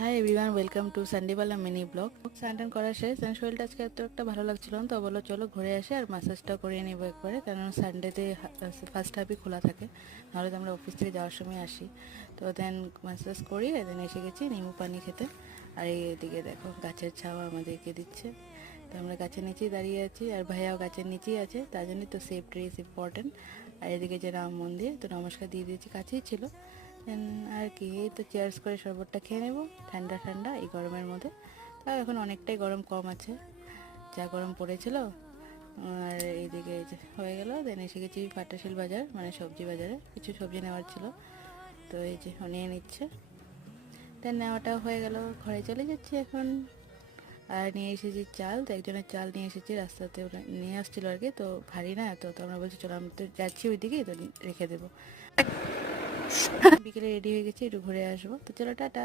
High everyone, welcome to সানডেবালা mini blog. স্নান করা শেষ, শরীরটা আজকে এত একটা ভালো লাগছিল না, তো বললো চলো ঘুরে আসি আর ম্যাসাজটা করিয়ে নেবো একবারে, কারণ সানডেতে ফার্স্ট হাফই খোলা থাকে, নাহলে তো আমরা অফিস থেকে যাওয়ার সময় আসি। তো দেন ম্যাসাজ করিয়ে দেন এসে গেছি নিম্বু পানি খেতে। আর এইদিকে দেখো গাছের ছাওয়া আমাদেরকে দিচ্ছে, তো আমরা গাছের নিচেই দাঁড়িয়ে আছি, আর ভাইয়াও গাছের নিচেই আছে, তার জন্যই তো সেফটি ইজ ইম্পর্টেন্ট। আর এদিকে যে রাম মন্দির, তো নমস্কার দিয়ে দিয়েছি, কাছেই ছিল। আর কি, এই তো চেয়ার্স করে শরবতটা খেয়ে নেবো ঠান্ডা ঠান্ডা এই গরমের মধ্যে। তাও এখন অনেকটাই গরম কম আছে, যা গরম পড়েছিল। আর এইদিকে এই যে হয়ে গেল, দেন এসে গেছি ফাটাশিল বাজার, মানে সবজি বাজারে কিছু সবজি নেওয়ার ছিল, তো এই যে নিয়ে নিচ্ছে। দেন নেওয়াটাও হয়ে গেল, ঘরে চলে যাচ্ছি এখন। আর নিয়ে এসেছি চাল, তো একজনের চাল নিয়ে এসেছি, রাস্তাতে ওরা নিয়ে আসছিলো আর কি, তো ভারী না, তো আমরা বলছি চলো আমি তো যাচ্ছি ওইদিকেই, তো রেখে দেবো। বিকেলে রেডি হয়ে গেছি, একটু ঘুরে আসবো, তো চলো টাটা।